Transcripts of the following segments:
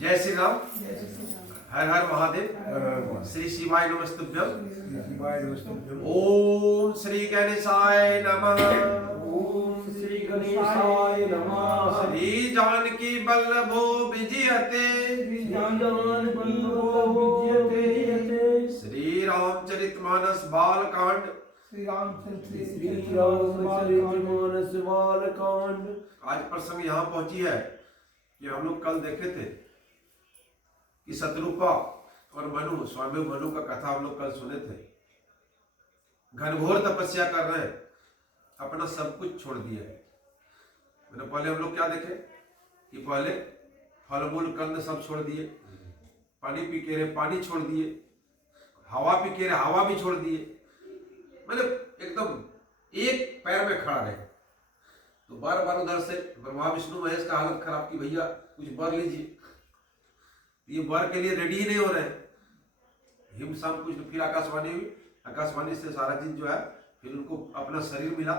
जय श्री राम। हर हर महादेव। श्री शिवाय नमस्तुभ्यम। ओम श्री गणेशाय नमः। ओम श्री गणेशाय नमः। श्री जानकी बल्लभो विजयते। श्री रामचरितमानस बालकांड। श्री रामचरितमानस बालकांड। आज प्रसंग यहाँ पहुंची है कि हम लोग कल देखे थे कि शत्रुपा और मनु, स्वामी मनु का कथा हम लोग कल सुने थे। घनघोर तपस्या कर रहे हैं, अपना सब कुछ छोड़ दिया है। मैंने पहले हम लोग क्या देखे कि पहले फल मूल कंद सब छोड़ दिए, पानी पी के रहे पानी छोड़ दिए, हवा पी के रहे हवा भी छोड़ दिए, मतलब एकदम एक पैर में खड़ा रहे। तो बार बार उधर से ब्रह्मा विष्णु महेश का हालत खराब की भैया कुछ बर लीजिए, ये बर के लिए रेडी ही नहीं हो रहे। हिम शाम कुछ, फिर आकाशवाणी हुई, आकाशवाणी से सारा चीज जो है, फिर उनको अपना शरीर मिला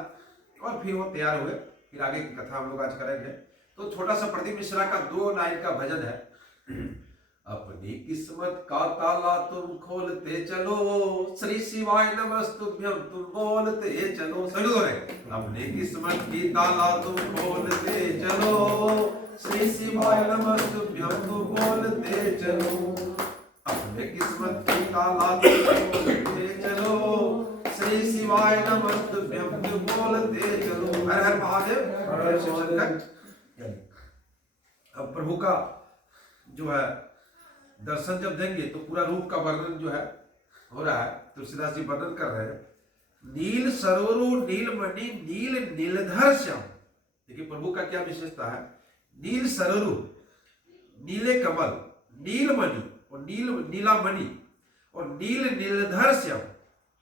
और फिर वो तैयार हुए। फिर आगे की कथा हम लोग आज करेंगे। तो छोटा सा प्रदीप मिश्रा का 2 लाइन का भजन है। अपनी किस्मत का ताला तुम खोलते चलो, श्री शिवाय नमस्तुभ्यम तुम बोलते चलो। सभी हो रहे, अपनी किस्मत की ताला तुम खोलते चलो, श्री शिवाय नमस्तुभ्यम तुम बोलते चलो। अपने किस्मत की ताला तुम खोलते चलो, श्री शिवाय नमस्तुभ्यम तुम बोलते चलो। हर हर महादेव। अब प्रभु का जो है दर्शन जब देंगे तो पूरा रूप का वर्णन जो है हो रहा है। तुलसीदास जी वर्णन कर रहे हैं। नील सरोरु नीलमणि नील नीलधर श्याम। देखिए प्रभु का क्या विशेषता है। नील सरोरु, नीले कमल, नीलमणि और नीलामणि और नील नीलधर श्याम।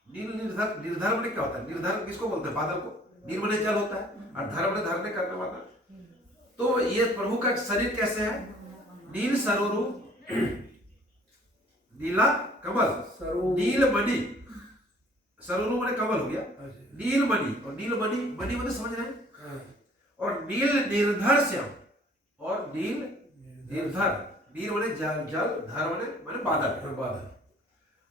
नील निर्धर, निर्धर मने क्या होता है? निर्धर किसको बोलते हैं? बादल को। नील मने जल होता है और धर मने धारण करने वाला। तो ये प्रभु का शरीर कैसे है? नील सरोरु, नीला कमल, नीलमणि, सरोरु मने कमल हो गया, नीलमणि और नीलमणि, मणि मने समझ रहे हैं, और नील निर्धर श्याम और नील निर्धर। नील मने जल, धर मने बादल।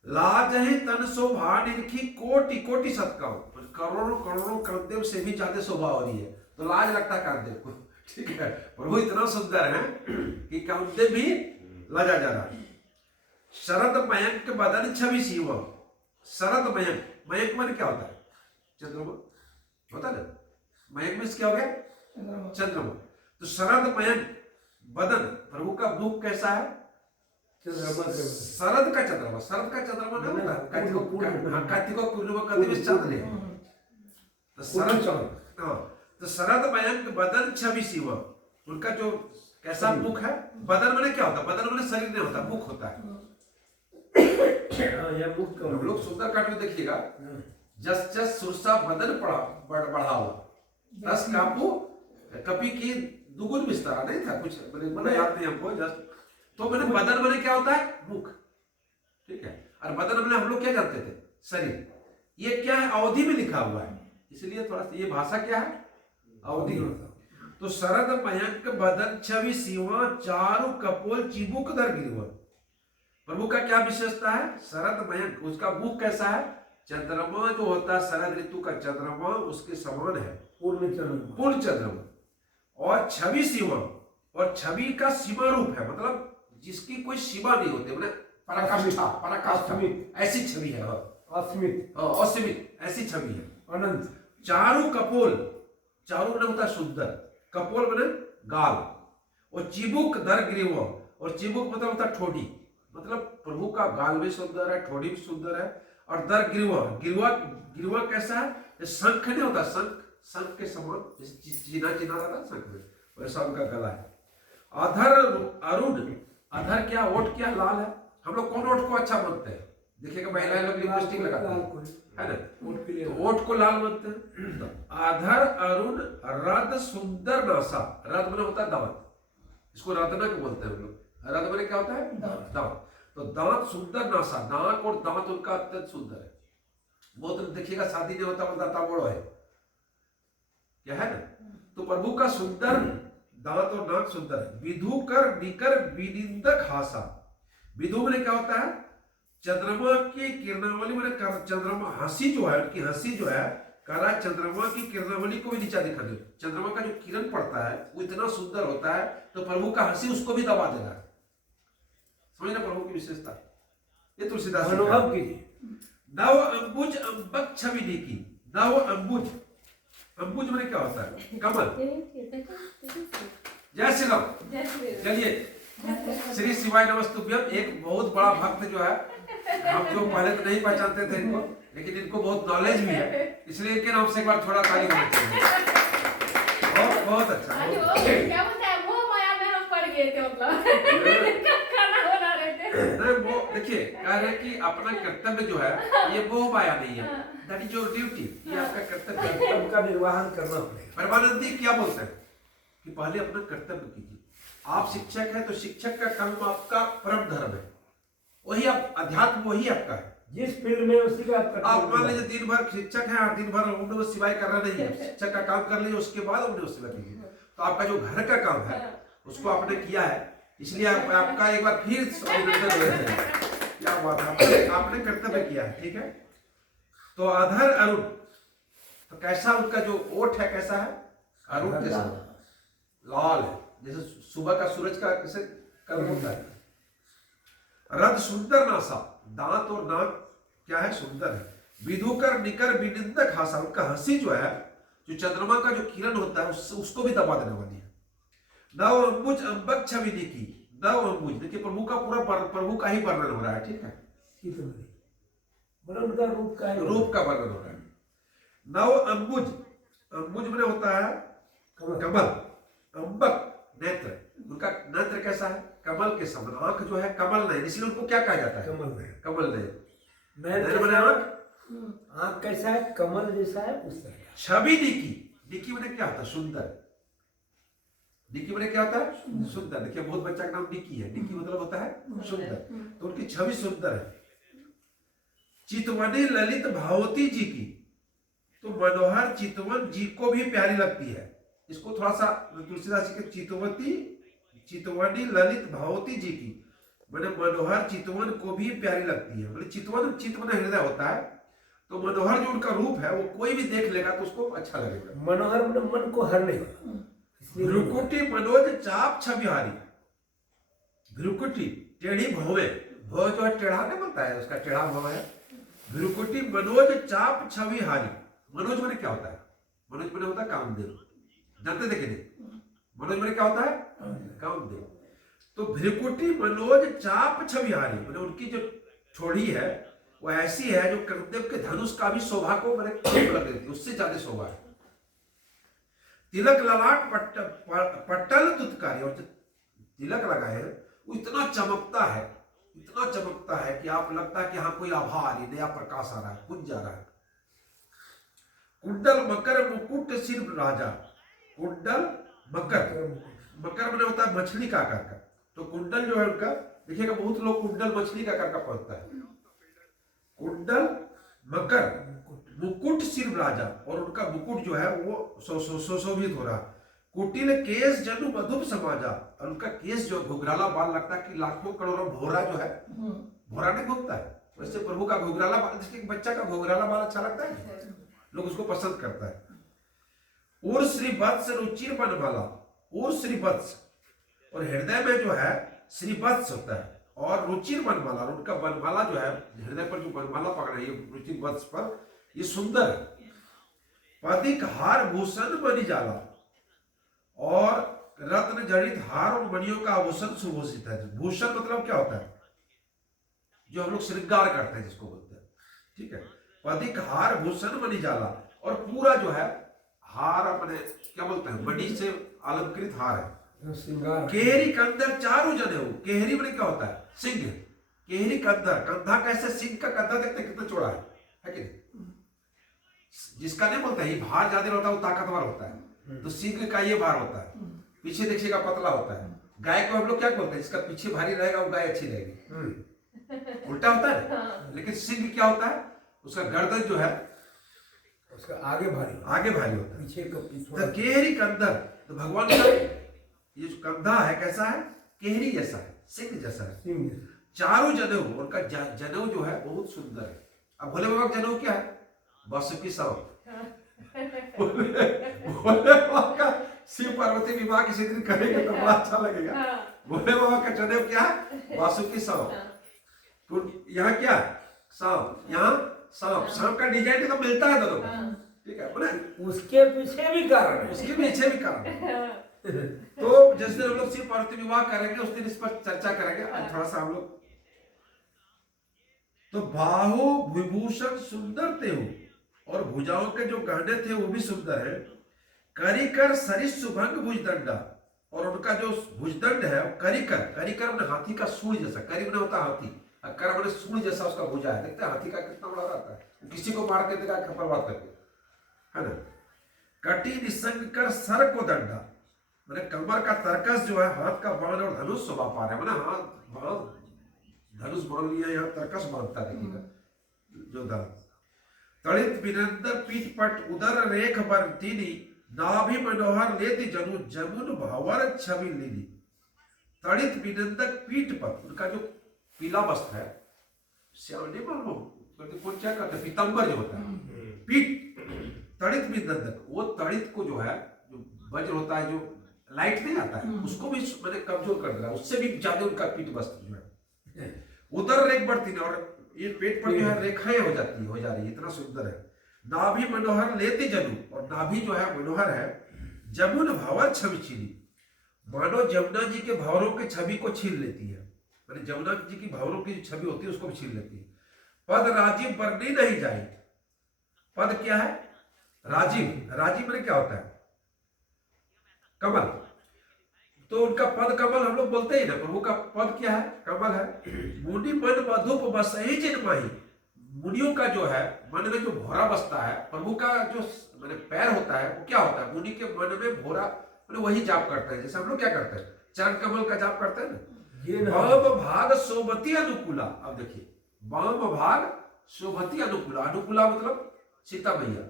लाज है तन शोभा निरखी कोटि कोटि सत्काम। करोड़ों करोड़ों कामदेव से भी ज्यादा शोभा हो रही है, तो लाज लगता है कामदेव को। ठीक है, प्रभु इतना सुंदर है कि कामदेव भी लजा जा रहा है। शरद मयंक बदन छवि शिव। शरद मयंक, मयंक माने क्या होता है? चंद्रमा होता है ना। मयंक में क्या हो गया? चंद्रमा। तो शरद मयंक बदन, प्रभु का मुख कैसा है? शरद का चंद्रमा। शरद का चंद्रमा नहीं होता, कार्तिक पूर्णिमा का दिवस चांद ले। तो शरद, तो शरद मयंक बदन छवि शिव। उनका जो कैसा मुख है? बदन माने क्या होता है? बदन माने शरीर नहीं होता, मुख होता है। हम लोग सुंदर कांड में देखिएगा, जस जस सुरसा बदन बढ़ाओ, रस कापू कपि की दुगुन विस्तारा। नहीं था कुछ, मैंने याद नहीं हमको जस्ट। तो मैंने बदन माने क्या होता है? मुख। ठीक है, और बदन माने हम लोग क्या जानते थे? शरीर। ये क्या है? अवधि में लिखा हुआ है, इसलिए थोड़ा सा ये भाषा क्या है? अवधि। तो शरद मयंक बदन छवि शिवा चारु कपोल चिबुक दर गिरवा। प्रभु का क्या विशेषता है? शरद मयंक, उसका मुख कैसा है? चंद्रमा जो होता है शरद ऋतु का चंद्रमा, उसके समान है, पूर्ण चंद्रमा। और छवि शिवा, और छवि का सीमा रूप है, मतलब जिसकी कोई सीमा नहीं होती, मतलब पराकाष्ठा ऐसी छवि है। असीमित ऐसी छवि है, अनंत। चारु कपोल, चारु मतलब होता है सुंदर, कपोल माने गाल, और चिबुक दर ग्रीव, और चिबुक मतलब होता है ठोड़ी। मतलब प्रभु का गाल भी सुंदर है, ठोड़ी भी सुंदर है, और दर गिरवा कैसा है? शंख नहीं होता, शंख के समान चिन्हा रहता शंख में, वैसा उनका गला है। अधर अरुण, अधर क्या? ओठ क्या? लाल है। हम लोग कौन ओठ को अच्छा मानते हैं? देखिएगा महिलाएं लोग लिपस्टिक लगाती है ना, तो ओठ को लाल मानते हैं। अधर अरुण रद सुंदर नासा। रद माने होता है दांत, इसको रदनक बोलते हैं हम लोग। रद माने क्या होता है? दांत। तो दांत सुंदर नासा, नाक और दांत उनका अत्यंत सुंदर है। बहुत देखिएगा शादी नहीं होता, बोलता ताबड़ो है, क्या है ना। तो प्रभु का सुंदर दांत और नाक सुंदर है। विधु कर निकर विनिंदक हासा। विधु में क्या होता है? चंद्रमा की किरणावली में चंद्रमा हंसी जो है, उनकी हंसी जो है करा चंद्रमा की किरणावली को भी नीचा दिखाने। चंद्रमा का जो किरण पड़ता है वो इतना सुंदर होता है तो प्रभु का हंसी उसको भी दबा देगा। समझना प्रभु की विशेषता। ये तुलसीदास जी का अनुभव कीजिए। नव अंबुज अंबक छवि की। नव अंबुज, अंबुज में क्या होता है? कमल। जय श्री राम। चलिए, श्री शिवाय नमस्तुभ्यम। एक बहुत बड़ा भक्त जो है, हम जो पहले तो नहीं पहचानते थे इनको, लेकिन इनको बहुत नॉलेज भी है, इसलिए इनके नाम से एक बार थोड़ा ताली होना चाहिए। बहुत अच्छा। क्या बोलता है, वो माया में हम पड़ गए थे, मतलब खाना बना रहे थे। नहीं, वो देखिए कह रहे कि अपना कर्तव्य जो है ये वो माया नहीं है, दैट इज योर ड्यूटी। ये आपका कर्तव्य है, उनका निर्वाहन करना पड़ेगा। परमानंद जी क्या बोलते हैं कि पहले अपना कर्तव्य कीजिए। आप शिक्षक हैं तो शिक्षक का काम आपका परम धर्म है, वही आप अध्यात्म वही आपका है। जिस फील्ड में उसी का आप मान लीजिए दिन भर शिक्षक हैं, आप दिन भर ओम नमः शिवाय कर रहे नहीं है, शिक्षक का काम कर लीजिए, उसके बाद ओम नमः शिवाय कीजिए। तो आपका जो घर का काम है उसको आपने किया है, इसलिए आपका एक बार फिर अभिनंदन हुए थे। क्या बात है, आपने कर्तव्य किया है, ठीक है। तो अधर अरुण, तो कैसा उनका जो ओठ है कैसा है? अरुण जैसा लाल है, जैसे सुबह का सूरज का कैसे कलर होता है। रद सुंदर नासा, दांत और नाक क्या है? सुंदर है। विधुकर निकर विनिंदक हासा, उनका हंसी जो है, जो चंद्रमा का जो किरण होता है उसको भी दबा देने वाली है। नव अंबुज अंबक छवि की। नव अंबुज, देखिए प्रभु का पूरा प्रभु का ही वर्णन हो रहा है, ठीक है। मतलब उनका रूप का है, रूप का वर्णन हो रहा है। नव अंबुज, अंबुज में होता है कमल। अंबक नेत्र, उनका नेत्र कैसा है? कमल के समान। आंख जो है कमल नहीं, इसलिए उनको क्या कहा जाता है? कमल नहीं। कमल नहीं। नैन बना आंख कैसा है? कमल जैसा है, उस तरह का। छवि निकी। निकी मैंने क्या होता है? सुंदर। निकी मैंने क्या होता है? सुंदर। देखिए बहुत बच्चा का नाम निकी है, निकी मतलब होता है सुंदर। तो उनकी छवि सुंदर है। चितवनी ललित भावती जी की, तो मनोहर चितवन जी को भी प्यारी लगती है। इसको थोड़ा सा तुलसीदास जी के चितवनी ललित भावती जी की, मैंने मनोहर चितवन को भी प्यारी लगती है। मतलब चितवन, चित मन हृदय होता है, तो मनोहर जो उनका रूप है वो कोई भी देख लेगा तो उसको अच्छा लगेगा। मनोहर मतलब मन को हरने वाला। भ्रुकुटी मनोज चाप छविहारी। भ्रुकुटी टेढ़ी भौवे, भौ जो है टेढ़ा नहीं बनता है, उसका टेढ़ा भव है। भ्रुकुटी मनोज चाप छविहारी। मनोज मैंने क्या होता है? मनोज मैंने होता है कामदेव। जानते देखे नहीं? मनोज मैंने क्या होता है? कामदेव। तो भ्रुकुटी मनोज चाप छविहारी, मतलब उनकी जो ठोड़ी है वो ऐसी है जो कामदेव के धनुष का भी शोभा को मैंने कर देती है, उससे ज्यादा शोभा है। तिलक ललाट पट्टल तुतकारी, और जो तिलक लगाए हैं वो इतना चमकता है, इतना चमकता है कि आप लगता है कि हाँ कोई आभा आ रही, नया प्रकाश आ रहा है, कुछ जा रहा है। कुंडल मकर मुकुट सिर राजा। कुंडल मकर, मकर मैंने होता है मछली का आकार का, तो कुंडल जो है उनका देखिएगा, बहुत लोग कुंडल मछली का आकार का पहनता है। कुंडल मकर मुकुट सिर राजा, और उनका मुकुट जो है वो सुशोभित हो रहा। कुटिल केस जनु मधुप समाजा, और उनका केस जो घुघराला बाल लगता है कि लाखों करोड़ों भोरा जो है, भोरा नहीं घूमता है, वैसे प्रभु का घुघराला बाल, जिसके बच्चा का घुघराला बाल अच्छा लगता है, लोग उसको पसंद करता है। उर श्री वत्स रुचिर बनमाला, उर श्री वत्स, और हृदय में जो है श्री वत्स होता है, और रुचिर बनमाला, और उनका बनमाला जो है हृदय पर जो बनमाला पकड़ा है रुचिर वत्स पर, ये सुंदर है। पदिक हार भूषण बनी जाला, और रत्न जड़ित हार और मणियों का आभूषण सुभूषित है। भूषण मतलब क्या होता है? जो हम लोग श्रृंगार करते हैं जिसको बोलते हैं, ठीक है। पदिक हार भूषण बनी जाला, और पूरा जो है हार अपने क्या बोलते हैं, मणि से अलंकृत हार है। केहरी कंधर चारू जने हो, केहरी में क्या होता है? सिंह। केहरी कंधर, कंधा कैसे? सिंह का कंधा देखते कितना चौड़ा है कि नहीं? जिसका नहीं बोलता है भार ज्यादा होता है वो ताकतवर होता है, तो सिंह का ये भार होता है, पीछे देखिएगा पतला होता है। गाय को हम लोग क्या बोलते हैं? जिसका पीछे भारी रहेगा वो गाय अच्छी रहेगी, उल्टा होता है। लेकिन सिंह क्या होता है? उसका गर्दन जो है उसका आगे भारी होता है, पीछे का तो केहरी कंधर, तो भगवान का ये जो कंधा है कैसा है, केहरी जैसा है, सिंह जैसा है। सिंह। चारों जनेऊ, उनका जनेऊ जो है बहुत सुंदर है। अब भोले बाबा का जनेऊ क्या है, बासुकी सांप। भोले बाबा का शिव पार्वती विवाह किसी दिन करेंगे तो बड़ा अच्छा लगेगा। भोले बाबा का जनेऊ क्या है, बासुकी सांप। तो यहाँ क्या है, सांप, यहाँ सांप। सांप का डिजाइन तो मिलता है दोनों को, ठीक है बोले। उसके पीछे भी कारण है। उसके पीछे भी कारण है। तो जिस दिन हम लोग शिव पार्वती विवाह करेंगे उस दिन इस पर चर्चा करेंगे। आज थोड़ा सा हम लोग, तो बाहु विभूषण सुंदर थे वो, और भुजाओं के जो गहने थे वो भी सुंदर है। करिकर सरिस सुभंग भुजदंडा, और उनका जो भुजदंड है वो करिकर, करिकर मैंने हाथी का सूंड जैसा, करी मैंने होता हाथी, और कर मैंने सूंड जैसा उसका भुजा है। देखते हैं हाथी का कितना बड़ा रहता है, किसी को मार के देगा बर्बाद करके, है ना। कटी निसंग कर सर को दंडा, मैंने कमर का तरकस जो है, हाथ का बाण और धनुष शोभा पा रहे हैं। मैंने हाथ बाण धनुष बांध लिया, यहाँ तरकस बांधता देखिएगा जो धन। तड़ित विनंदर पीठ पट उदर रेख बरतीनी, नाभि मनोहर लेति जनु जमुन भंवर छवि लीनी। तड़ित विनंदक पीठ पर, उनका जो पीला वस्त्र है, श्याम नहीं मालूम कौन क्या करते, पीतांबर जो होता है, पीठ तड़ित विनंदक, वो तड़ित को जो है, जो वज्र होता है, जो लाइट नहीं आता है, उसको भी मैंने कमजोर कर दिया, उससे भी ज्यादा उनका पीठ वस्त्र जो है। उदर रेख बढ़ती है, और ये पेट पर जो है रेखाएं हो जाती है, हो जा रही है, इतना सुंदर है। नाभि मनोहर लेते जनु, और नाभि जो है मनोहर है। जमुन भंवर छवि छीनी, मानो जमुना जी के भंवरों के छवि को छीन लेती है, मैंने जमुना जी की भंवरों की जो छवि होती है उसको भी छीन लेती है। पद राजीव बरनी नहीं जाए, पद क्या है, राजीव, राजीव में क्या होता है, कमल। तो उनका पद कमल हम लोग बोलते ही ना, प्रभु का पद क्या है, कमल है। मुनि मन मधुप बसहि जिन माही, मुनियों का जो है मन में जो भौरा बसता है, प्रभु का जो मैंने पैर होता है वो क्या होता है, मुनि के मन में भौरा, मैंने वही जाप करते हैं, जैसे हम लोग क्या करते हैं, चरण कमल का जाप करते हैं ना। वाम भाग शोभती अनुकूला, अब देखिए वाम भाग शोभती अनुकूला, अनुकूला मतलब सीता मैया,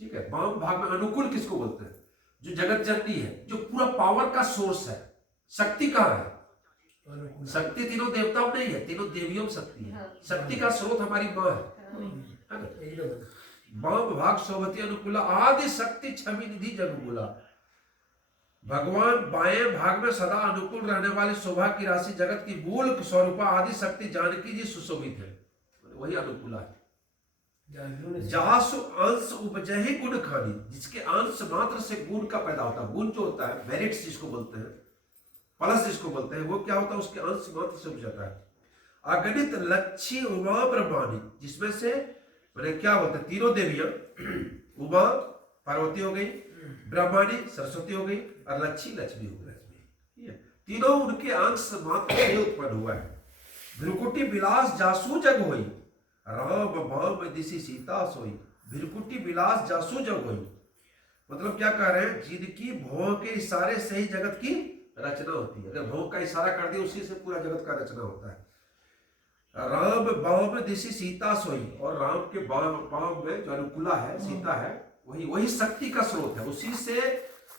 ठीक है। वाम भाग में अनुकूल किसको बोलते हैं, जो जगत जननी है, जो पूरा पावर का सोर्स है। शक्ति कहाँ है, शक्ति तीनों देवताओं में ही है, तीनों देवियों में शक्ति है। शक्ति का स्रोत हमारी माँ है। वाम भाग शोभती अनुकूला, आदि शक्ति छवि निधि जगमूला। भगवान बाएं भाग में सदा अनुकूल रहने वाली शोभा की राशि, जगत की मूल स्वरूपा आदि शक्ति जानकी जी सुशोभित है, वही अनुकूला है। जासु अंश उपजहि गुण खानी, जिसके अंश मात्र से गुण का पैदा होता है। गुण जो होता है, मेरिट्स जिसको बोलते हैं, प्लस जिसको बोलते हैं, वो क्या होता है, उसके अंश मात्र से उपजता है। अगणित लक्ष्मी उमा ब्रह्मानी, जिसमें से मैंने क्या बोलते हैं, तीनों देवियां, उमा पार्वती हो गई, ब्रह्मानी सरस्वती हो गई, और लक्ष्मी लक्ष्मी हो गई। तीनों उनके अंश मात्र से उत्पन्न हुआ है। भ्रुकुटी विलास जासू जग होई, राम बाम दिशि सीता सोई। भ्रुकुटी विलास जासू जग होई, मतलब क्या कह रहे हैं, जिनकी भौं के इशारे से ही जगत की रचना होती है। अगर भौं का इशारा कर दिया, उसी से पूरा जगत का रचना होता है। राम बाम दिशि सीता सोई, और राम के बाम में जो अनुकूला है, सीता है, वही शक्ति का स्रोत है। उसी से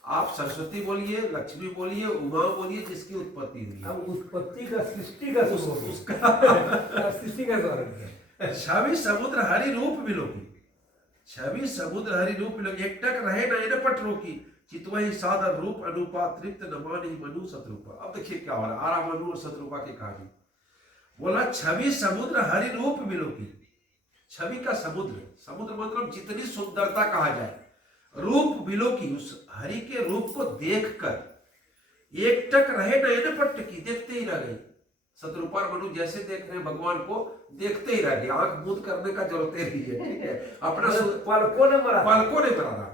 आप सरस्वती बोलिए, लक्ष्मी बोलिए, उमा बोलिए, जिसकी उत्पत्ति हुई है। उत्पत्ति का, सृष्टि का उसका सृष्टि का कारण है। छवि समुद्र हरि रूप बिलोकी, छवि समुद्र हरि रूप बिलोकी। एकटक रहे न पट रोकी, चितवही सादर रूप अनुपा, तृप्त न मानि मनु शत्रुपा। अब देखिए क्या हो रहा है, आरा मनु और शत्रुपा की कहानी। बोला छवि समुद्र हरि रूप बिलोकी, छवि का समुद्र, समुद्र मतलब जितनी सुंदरता कहा जाए, रूप बिलोकी, उस हरि के रूप को देखकर एकटक रहे नयन पट की, देखते ही रह गई। शत्रुपा और मनु जैसे देख रहे हैं भगवान को, देखते ही रह गए, आंख बूंद करने का जरूरत नहीं है, ठीक है। अपना पलकों ने मरा रहा।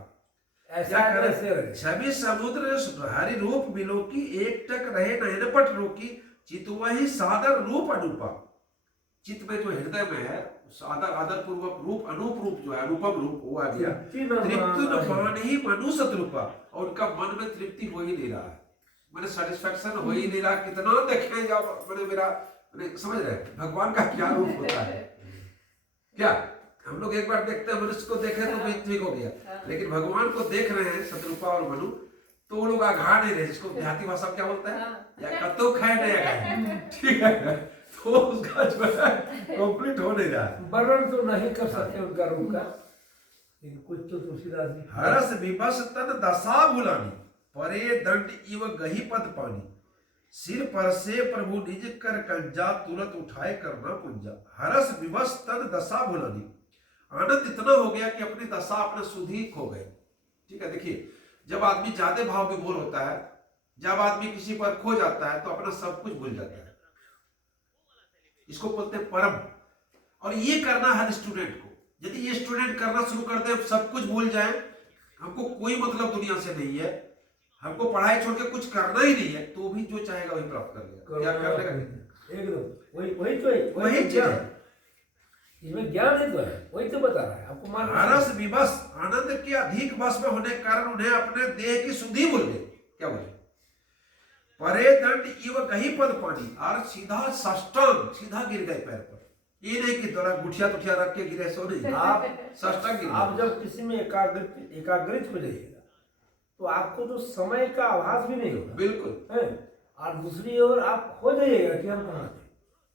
ऐसा करे छवि समुद्र हरि रूप बिलोकी, एकटक रहे नयन पट रोकी, चितवही सादर रूप अनुपा। चित्त में जो हृदय में है, सादर आदर पूर्वक रूप, अनूप रूप जो है, अनुपम रूप वो आ गया। तृप्त न मानि मनु शत्रुपा, और उनका मन में तृप्ति हो ही नहीं रहा है, मैंने सेटिस्फैक्शन हो ही नहीं रहा। कितना देखें या मैंने मेरा, मैंने समझ रहे भगवान का क्या रूप होता है। क्या हम लोग एक बार देखते हैं, मनुष्य को देखे तो भी ठीक हो गया, लेकिन भगवान को देख रहे हैं शत्रुपा और मनु, तो तो वो लोग आघा नहीं रहे, जिसको देहाती भाषा में क्या बोलता है, हाँ। या कत्तो खाए नहीं खाए, ठीक है, तो उसका जो है कंप्लीट हो नहीं रहा है। वर्णन तो नहीं कर सकते उनका रूप का, लेकिन कुछ तो तुलसीदास जी हरस विवश तन दशा भुलानी, परे दंड इव गही पद पानी, सिर पर से प्रभु निज कर कंजा, तुरंत उठाए करना पुंजा। हरस विवश तन दशा भुलानी, आनंद इतना हो गया कि अपनी दशा अपने सुध ही खो गए। ठीक है, देखिए जब आदमी ज्यादा भाव विभोर होता है, जब आदमी किसी पर खो जाता है तो अपना सब कुछ भूल जाता है, इसको बोलते हैं परम। और ये करना हर स्टूडेंट को, यदि ये स्टूडेंट करना शुरू कर दे, सब कुछ भूल जाए, हमको कोई मतलब दुनिया से नहीं है, हमको पढ़ाई छोड़ के कुछ करना ही नहीं है, तो भी जो चाहेगा वही प्राप्त कर लेगा। क्या कर लेगा? एकदम वही वही तो है, वही चीज है। इसमें ज्ञान ही तो है, वही तो बता रहा है आपको। मान हरस विवश, आनंद के अधिक वश में होने के कारण उन्हें अपने देह की शुद्धि भूल गए। क्या बोले? परे दंड इव गही पद पानी, और सीधा साष्टांग, सीधा गिर गए पैर पर। ये नहीं कि थोड़ा गुठिया तुठिया रख के गिरे, सो नहीं, आप साष्टांग गिर आप गए। जब किसी में एकाग्रित हो जाइएगा तो आपको तो समय का आभास भी नहीं होगा, बिल्कुल है। और दूसरी ओर आप खो जाइएगा कि हम कहाँ थे।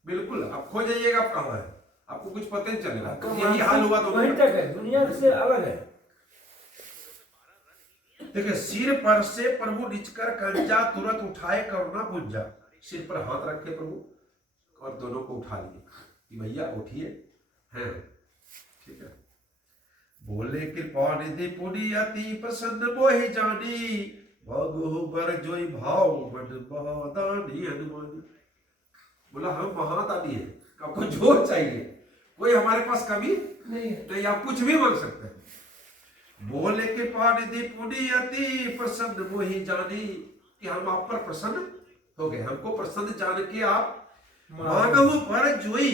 बिल्कुल, आप खो जाइएगा आप कहाँ है, आपको कुछ पता नहीं चलेगा। आपका यही हाल हुआ तो वहीं तक है, दुनिया से अलग है। देखिए, सिर पर से प्रभु निज कर कंजा, तुरंत उठाए करुणा पुंजा। सिर पर हाथ रखे प्रभु और दोनों को उठा लिए कि भैया उठिए, हैं, ठीक है। बोले कृपा निधि पुनि अति प्रसन्न मोहि जानी, भगु बर जोई भाव मन महादानी हनुमानी। बोला हम महादानी है, आपको जो चाहिए, कोई हमारे पास कमी नहीं है। तो आप कुछ भी मांग सकते हैं। बोले कृपा निधि पुनि अति प्रसन्न मोहि जानी, कि हम आप पर प्रसन्न हो गए, हमको प्रसन्न जान के आप मांगहु बर जोई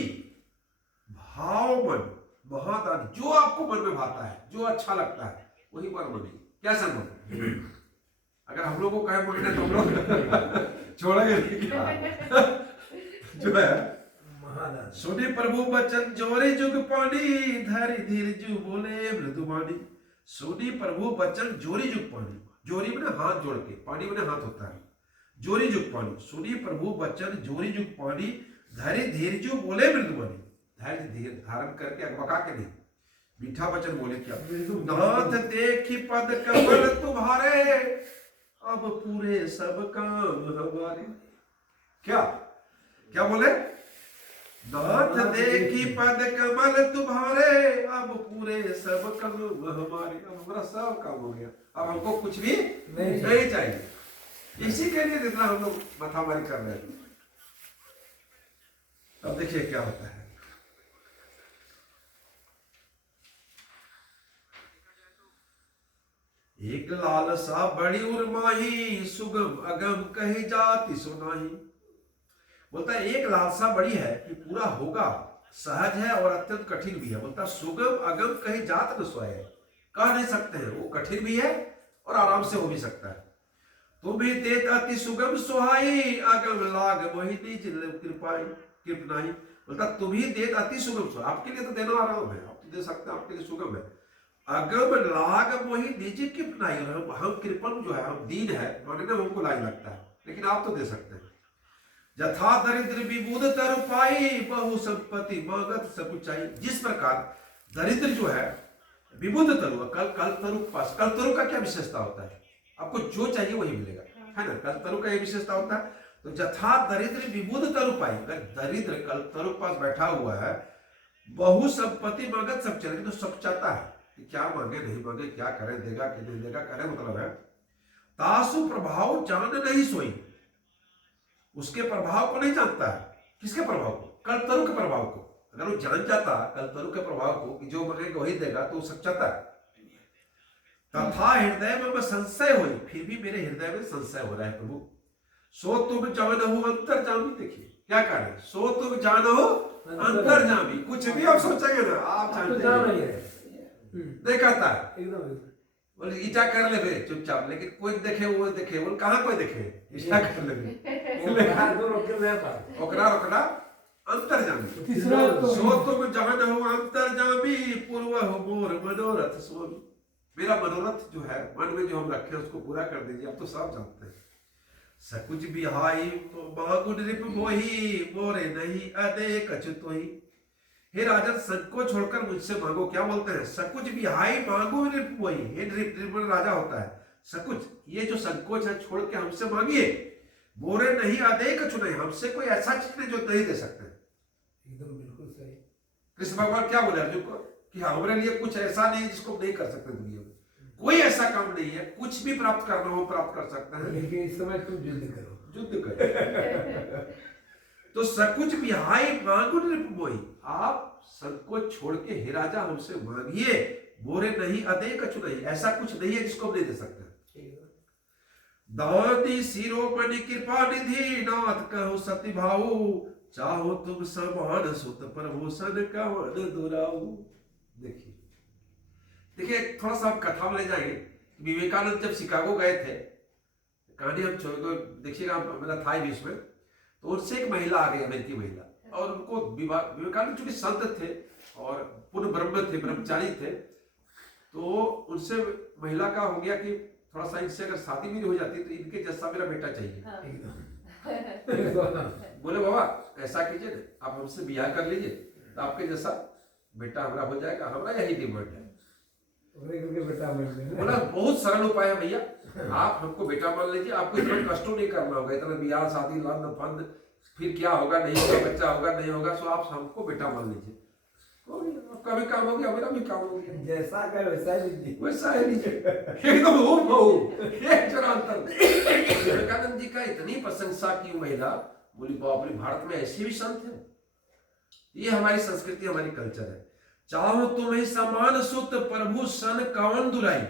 भाव मन महादानी। जो आपको मन में भाता है, जो अच्छा लगता है, वही वर मांगिए। क्या संभव? अगर हम लोग को कहे मांगने तो हम लोग छोड़ेंगे नहीं क्या? जो है महादान सुने प्रभु बचन जोरे जुग पानी, धरि धीर जु बोले मृदुवाणी। सुनी प्रभु बचन जोरी जुग पानी, जोरी में हाथ जोड़ के, पानी में हाथ होता है, जोरी जुग पानी। सुनी प्रभु बचन जोरी जुग पानी, धरि धीर जु बोले मृदुवाणी। धैर्य धीर धारण करके अकबका के नहीं, मीठा वचन बोले। क्या? नाथ देखी पद कमल तुम्हारे, अब पूरे सब काम हमारे। क्या क्या बोले? नाथ देखी पद कमल तुम्हारे, अब पूरे सब काम हमारे। अब हमारा सब काम हो गया, अब हमको कुछ भी नहीं चाहिए। इसी के लिए जितना हम लोग माथामारी कर रहे हैं। अब देखिए क्या होता है। एक लालसा बड़ी उर्माही, सुगम अगम कही जाति सुनाही। बोलता है एक लालसा बड़ी है कि पूरा होगा, सहज है और अत्यंत कठिन भी है। बोलता है सुगम अगम कहीं जात न सोए, कह नहीं सकते हैं, वो कठिन भी है और आराम से हो भी सकता है। तुम्हें देत अति सुगम सुहाई, अगम लाग मोहिनी कृपाई कृपनाई। बोलता तुम्हें देत अति सुगम सुहाई, आपके लिए तो देना आराम है, आप तो दे सकते हैं, आपके लिए सुगम है। अगम लाग मोहि निज कृपनाई, हम कृपण जो है, हम दीन है, मानने में हमको लाज लगता है, लेकिन आप तो दे सकते हैं। यथा दरिद्र विबुध तरु पाई, बहु संपत्ति मांगत सकुचाई। जिस प्रकार दरिद्र जो है विबुध तरु, कल तरु पास, कल तरु का क्या विशेषता होता है? आपको जो चाहिए वही मिलेगा, है ना? कल तरु का ये विशेषता होता है। तो यथा दरिद्र विबुध तरु पाई, अगर दरिद्र कल तरु पास बैठा हुआ है, बहु संपत्ति मांगत सब चले, तो सब चाहता है कि क्या मांगे नहीं मांगे, क्या करे, देगा कि नहीं देगा, करे मतलब है। तासु प्रभाव जान नहीं सोई, उसके प्रभाव को नहीं जानता है। किसके प्रभाव को? कल्पतरु के प्रभाव को। अगर वो जान जाता कल्पतरु के प्रभाव को कि जो मांगेगा वही देगा, तो वो सच्चाता है। तथा हृदय में संशय हुई, फिर भी मेरे हृदय में संशय हो रहा है प्रभु। सो तुम जानहु अंतर्जामी। देखिए क्या कर रहे हैं, सो तुम जानहु अंतर्जामी। कुछ भी आप सोचेंगे ना, आप जानते हैं, नहीं कहता है। बोले ईटा कर ले बे चुपचाप, लेकिन कोई देखे वो देखे, वो कहाँ कोई देखे, ईटा कर ले ओकरा रोकना अंतर्जामी। सो तुम जानहु अंतर्जामी, पूर्व हो मोर मनोरथ स्वामी। मेरा मनोरथ जो है मन में जो हम रखे हैं उसको पूरा कर दीजिए। अब तो सब जानते हैं। सकुच बिहाई मांगु नृप मोही, मोरे नहीं अनेक अच्युतोही। हे राजन, संकोच छोड़कर मुझसे मांगो। क्या बोलते हैं? सकुच बिहाई मांगु नृप मोही। हे नृप राजा होता है। सकुच, ये जो संकोच है छोड़ के हमसे मांगिए। मोरे नहीं अनेक अच्युत, हमसे कोई ऐसा चीज नहीं जो नहीं दे सकते। एकदम बिल्कुल सही। कृष्ण भगवान क्या बोले अर्जुन को कि हमारे लिए कुछ ऐसा नहीं जिसको हम नहीं कर सकते दुनिया में। कोई ऐसा काम नहीं है, कुछ भी प्राप्त करना हो प्राप्त कर सकते हैं, लेकिन इस समय तुम युद्ध करो। युद्ध करो। तो सकुच बिहाई मांगु नृप मोही, आप संकोच छोड़ के हे राजा हमसे मांगिए। बोरे नहीं अनेक अच्युत नहीं, ऐसा कुछ नहीं है जिसको हम नहीं दे सकते। दानी शिरोमणि कृपा निधि, नाथ कहो सति भाऊ। चाहो तुम समान सुत प्रभूषण कवन दुराऊ। देखिए देखिए, थोड़ा सा हम कथा में ले जाएंगे। विवेकानंद जब शिकागो गए थे, कहानी हम देखिएगा, मेरा था ही बीच में, तो उनसे एक महिला आ गई, अमेरिकी महिला, और उनको विवेकानंद चूंकि संत थे और पूर्ण ब्रह्म थे, ब्रह्मचारी थे, तो उनसे महिला का हो गया कि थोड़ा सा इनसे अगर शादी भी हो जाती तो इनके जैसा मेरा बेटा चाहिए। बोले बाबा ऐसा कीजिए ना, आप हमसे ब्याह कर लीजिए तो आपके जैसा बेटा हमारा हो जाएगा, हमारा यही डिमांड है। बेटा बोला बहुत सरल उपाय है भैया, आप हमको बेटा मान लीजिए, आपको इतना कष्ट नहीं करना होगा, इतना ब्याह शादी लंद फंद, फिर क्या होगा नहीं होगा, बच्चा होगा नहीं होगा, सो आप हमको बेटा मान लीजिए, आपका भी काम हो गया, मेरा भी काम हो गया, जैसा का वैसा लीजिए, वैसा है लीजिए, एकदम हूबहू एक जरा अंतर। विवेकानंद जी का इतनी प्रशंसा की महिला, बोली बाप रे, भारत में ऐसे भी संत हैं। ये हमारी संस्कृति, हमारी कल्चर है। चाहो तुम्हें समान सुत प्रभु सन कवन दुराई।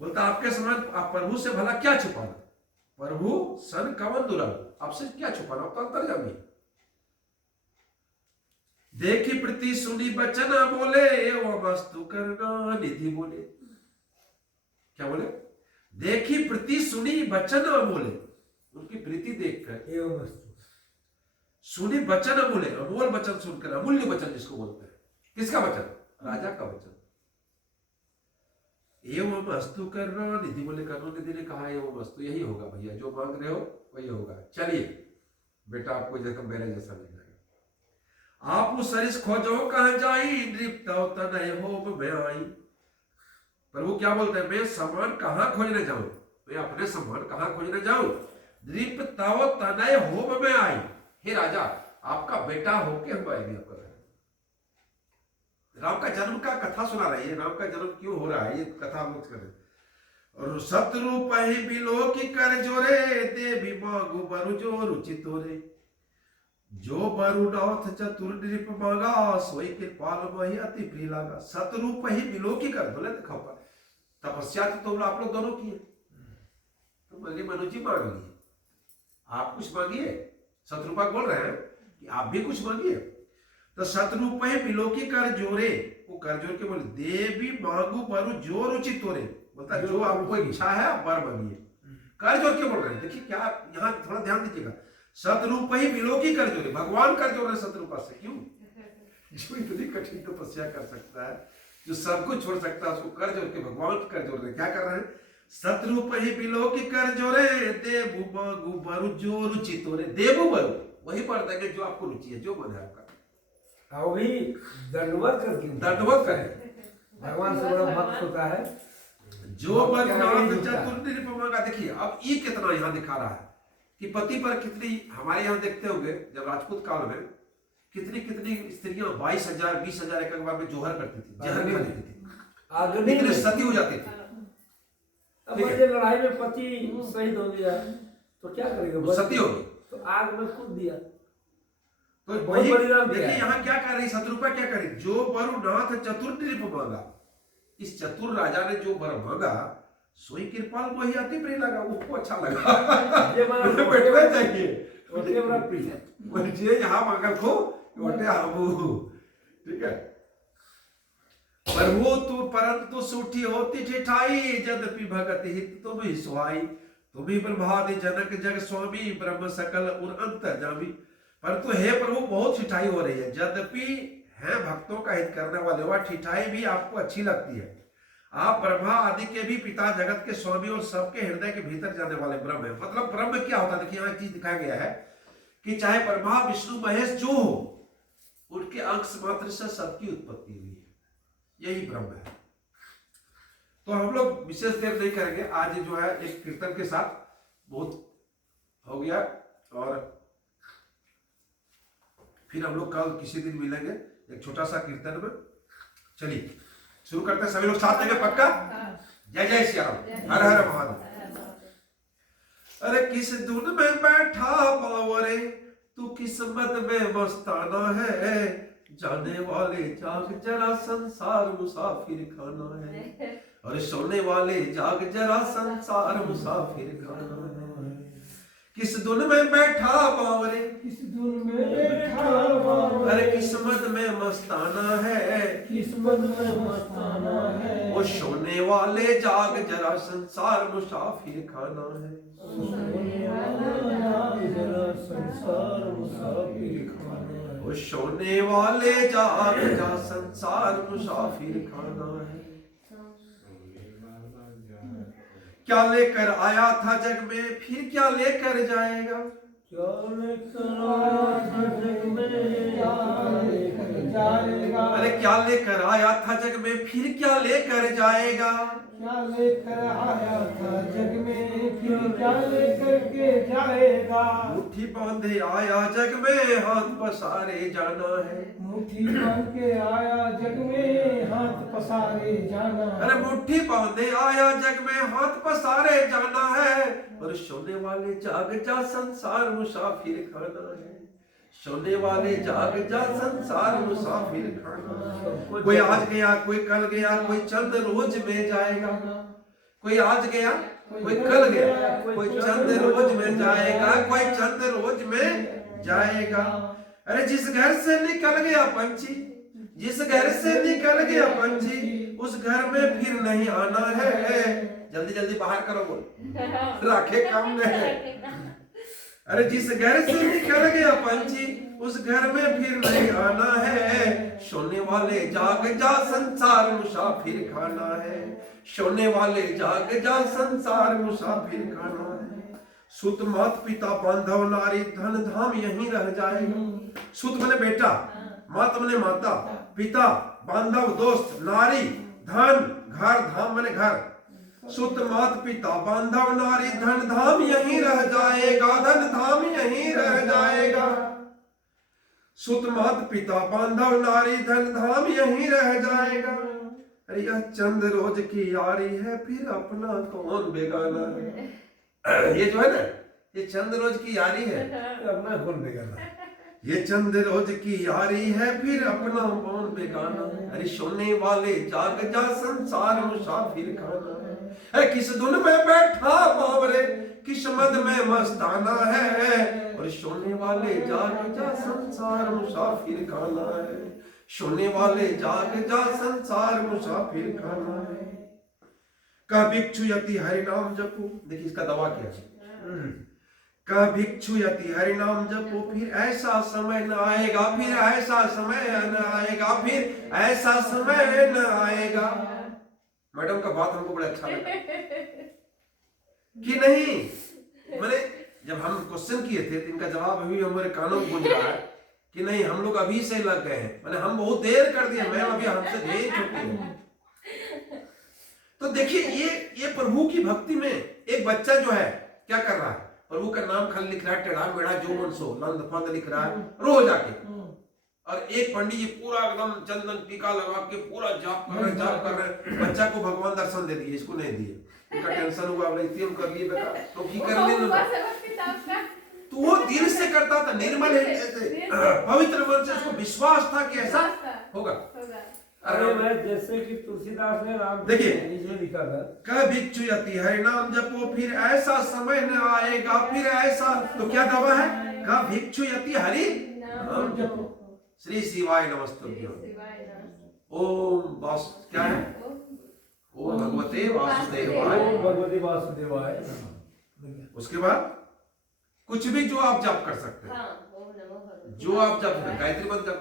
बोलता आपके समान आप प्रभु से भला क्या छुपाना, प्रभु सन कवन दुराई, आपसे क्या छुपाना, आप तो अंतर्यामी। देखी प्रीति सुनी बचन बोले, एवं वस्तु करना निधि बोले। क्या बोले? देखी प्रीति सुनी बचन बोले, उनकी प्रीति देखकर एवं वस्तु सुनी बचन बोले, अमोल वचन सुनकर, अमूल्य वचन जिसको बोलते हैं। किसका वचन? राजा का वचन। एवं वस्तु करना निधि बोले, कर्ण निधि ने कहा एवं वस्तु, यही होगा भैया, जो मांग रहे हो वही होगा, चलिए बेटा आपको जैसा मेरे जैसा मिल जाएगा। आप उस सरिस खोजो कहां जाई, नृप तव तनय होम में आई। प्रभु क्या बोलते हैं? मैं समान कहां खोजने जाऊं, मैं अपने समान कहां खोजने जाऊं, नृप तव तनय होम में आई। हे राजा, आपका बेटा होके हम आएंगे आपका। राम का जन्म का कथा सुना रही है, राम का जन्म क्यों हो रहा है ये कथा हम लोग करें। और शत्रु पहि बिलो की कर जोरे, देवी मांगु बरु जो रुचि तोरे। जो बरु नाथ चतुर नृप मांगा, सोई कृपाल मही अति प्रिय लागा। शत्रु पहि बिलो की कर, बोले देखो तपस्या तो तुम आप लोग दोनों किए, तो बोले मनु जी मांग लिए, आप कुछ मांगिए। शत्रुपा बोल रहे हैं कि आप भी कुछ मांगिए। तो शत्रु पे बिलोकी कर जोरे, वो कर जोर के बोले देवी मांगू बरु जो रुचि तोरे, बोलता जो आपको इच्छा है आप वर मांगिए। कर जोर के बोल रहे हैं, देखिए क्या यहाँ थोड़ा ध्यान दीजिएगा। शत्रु पे बिलोकी कर जोरे, भगवान कर जोर रहे शत्रुपा से, क्यों? जो इतनी कठिन तपस्या कर सकता है, जो सब कुछ छोड़ सकता है, उसको कर जोर के भगवान कर जोर रहे। क्या कर रहे हैं? शत्रु पे बिलोकी कर जोरे, देवु मांगू बरु जो रुचि तोरे। देवु बरु वही पढ़ देंगे जो आपको रुचि है, जो मन है आपका, अभी दंडवत करके दंडवत करें। भगवान से बड़ा भक्त होता है। जो बरनाथ चतुर नृप मांगा। देखिए अब ये कितना यहाँ दिखा रहा है कि पति पर कितनी, हमारे यहाँ देखते होंगे जब राजपूत काल में कितनी कितनी स्त्रियां 22,000 20,000 एक बार में जोहर करती थी, जहर खा लेती थी, कितनी सती हो जाती थी। अब ये लड़ाई में पति शहीद हो गया तो क्या करेगा? सती हो गई तो आग में कूद दिया। तो वही देखिए यहाँ क्या कर रही शत्रुपा, क्या करे? जो बरुनाथ चतुर नृप मांगा, इस चतुर राजा ने जो वर मांगा, सोई कृपाल वही अति प्रिय लगा, उसको अच्छा लगा। ये बैठना चाहिए, मुझे यहाँ मांगा खो वटे हमू, ठीक है। प्रभु तू परंतु सूठी होती ठिठाई, यद्यपि भगत हित तुम ही सुहाई। तुम्ही ब्रह्मादि जनक जग स्वामी, ब्रह्म सकल उर अंतर्जामी। परंतु हे प्रभु बहुत ठिठाई हो रही है, यद्यपि है भक्तों का हित करने वाले, वह ठिठाई भी आपको अच्छी लगती है। आप ब्रह्मा आदि के भी पिता, जगत के स्वामी और सबके हृदय के भीतर जाने वाले ब्रह्म है। मतलब ब्रह्म क्या होता है, देखिए यहाँ एक चीज दिखाया गया है कि चाहे ब्रह्मा विष्णु महेश जो हो, उनके अंश मात्र से सबकी उत्पत्ति हुई है, यही ब्रह्म है। तो हम लोग विशेष देर नहीं करेंगे, आज जो है एक कीर्तन के साथ बहुत हो गया, और फिर हम लोग कल किसी दिन मिलेंगे एक छोटा सा कीर्तन में। चलिए शुरू करते हैं, सभी लोग साथ देंगे पक्का। जय जय श्री राम, हर हर महादेव। अरे किस धुन में बैठा बावरे, तू किस्मत में मस्ताना है, जाने वाले जाग जरा संसार मुसाफिर खाना है, और सोने वाले जाग जरा संसार मुसाफिर खाना है। किस धुन में बैठा बावरे, किस धुन में बैठा बावरे, अरे किस्मत में मस्ताना है, किस्मत में मस्ताना है, वो सोने वाले जाग जरा संसार मुसाफिर खाना है, सोने वाला जरा संसार मुसाफिर खाना है, वो सोने वाले जाग जा संसार मुसाफिर खाना है। क्या लेकर आया था जग में, फिर क्या लेकर जाएगा, क्या लेकर आया था जग में, क्या लेकर जाएगा, अरे क्या लेकर आया था जग में, फिर क्या लेकर जाएगा, क्या लेकर आया था जग में, फिर क्या लेकर के जाएगा, मुट्ठी बांधे आया जग में, हाथ पसारे जाना है, मुट्ठी बांध के आया जग में, हाथ पसारे जाना है, अरे मुट्ठी बांधे आया जग में, हाथ पसारे जाना है, और सोने वाले जाग जा संसार मुसाफिर खाना है, सोने वाले जाग जा संसार मुसाफिर खाना है। कोई आज गया, कोई कल गया, कोई चंद रोज में जाएगा, कोई आज गया, कोई कल गया, कोई चंद रोज में जाएगा, कोई चंद रोज में जाएगा। अरे जिस घर से निकल गया पंछी, जिस घर से निकल गया पंछी, उस घर में फिर नहीं आना है, जल्दी जल्दी बाहर करो बोल, राखे काम नहीं। अरे जिस घर से निकल गया पंछी, उस घर में फिर नहीं आना है, सोने वाले जाग जा संसार मुसाफिर खाना है, सोने वाले जाग जा संसार मुसाफिर खाना है। सुत मात पिता बांधव नारी, धन धाम यहीं रह जाएगा। सुत मने बेटा, मात मने माता, पिता बांधव दोस्त, नारी धन, घर धाम मने घर। सुत मात पिता बांधव नारी, धन धाम यहीं रह जाएगा, धन धाम यहीं रह जाएगा। सुत मात पिता बांधव नारी, धन धाम यहीं रह जाएगा। अरे यह चंद रोज की यारी है, फिर अपना कौन बेगाना है। ये जो है ना, ये चंद रोज की यारी है, अपना कौन बेगाना, ये चंद रोज की यारी है, फिर अपना कौन बेगाना है। अरे सोने वाले जाग जा संसार मुसाफिर खाना है। अरे किस धुन में बैठा बावरे, किस्मत में मस्ताना है, और सोने वाले जाग जा संसार मुसाफिर खाना है, सोने वाले जाग जा संसार मुसाफिर खाना है। का भिक्षु यति हरि नाम जपो, देखिए इसका दवा क्या है। का भिक्षु यति हरि नाम जपो, फिर ऐसा समय न आएगा, फिर ऐसा समय न आएगा, फिर ऐसा समय न आएगा। मैडम का बात हमको बड़ा अच्छा लगा कि नहीं, मैंने जब हम क्वेश्चन किए थे तो इनका जवाब अभी हमारे कानों में गूंज रहा है कि नहीं हम लोग अभी से लग गए हैं, मैंने हम बहुत देर कर दिया, मैम अभी हमसे ढेर छुट्टी है। तो देखिए ये प्रभु की भक्ति में एक बच्चा जो है क्या कर रहा है, प्रभु का नाम खाली लिख रहा है, टेढ़ा मेढ़ा जो मन सो लंद फंद लिख रहा है रोज आके, और एक पंडित जी पूरा एकदम चंदन टीका लगा के पूरा जाप कर रहे। बच्चा को भगवान दर्शन दे दिए, इसको नहीं दिए, उनका टेंशन हुआ, कर लिए बेटा तो की कर लेना। तो वो दिल से करता था, निर्मल है, पवित्र मन से, उसको विश्वास था कि ऐसा होगा। अरे मैं जैसे कि तुलसीदास ने नाम देखिए नीचे लिखा था, का भिक्षु यति हरि नाम जपो, फिर ऐसा समय न आएगा, फिर ऐसा, तो क्या दवा है, का भिक्षु यति हरि नाम जपो। श्री शिवाय नमस्तुभ्यं। ओम वास क्या है, ओम भगवते वासुदेवाय, ओम भगवते वासुदेवाय। उसके बाद कुछ भी जो आप जप कर सकते हैं, जो आप जप गायत्री मंत्र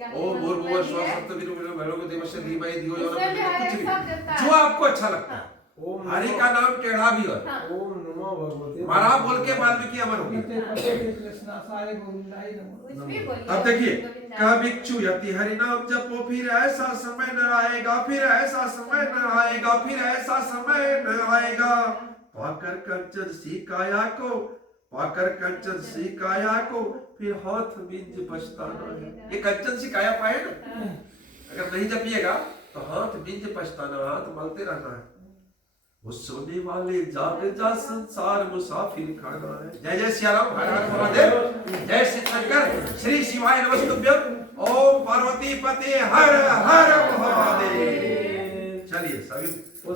जप ओम भूर्भुवः स्वः सप्तविरुः भैरव देवस्य धीमहि धियो यो उसमें भी नः हर कुछ एक भी शब्द जपता है। जो आपको अच्छा लगता है ओम हरि नमो- का नाम टेढ़ा भी हो हाँ। ओम नमो भगवते मारा बोल के वाल्मीकि अमर हो गया पते पते कृष्णासाय गोविंदाय नमः। कुछ भी बोलिए। अब देखिए गोविंदा। कह भिक्षु यति हरि नाम जपो फिर ऐसा समय न आएगा फिर ऐसा समय न आएगा फिर ऐसा समय न आएगा पाकर कंचन सी काया को पाकर कंचन सी काया को फिर हाथ बींज पछताना है। ये कंचन सी काया पाए ना अगर नहीं जपिएगा तो हाथ बींज पछताना हाथ मलते रहना है वो सोने वाले जाग जा संसार मुसाफिर खाना है। जय जय सिया राम हर हर महादेव जय श्री शंकर श्री शिवाय नमस्तुभ्यं ओम पार्वती पते हर हर महादेव। चलिए सभी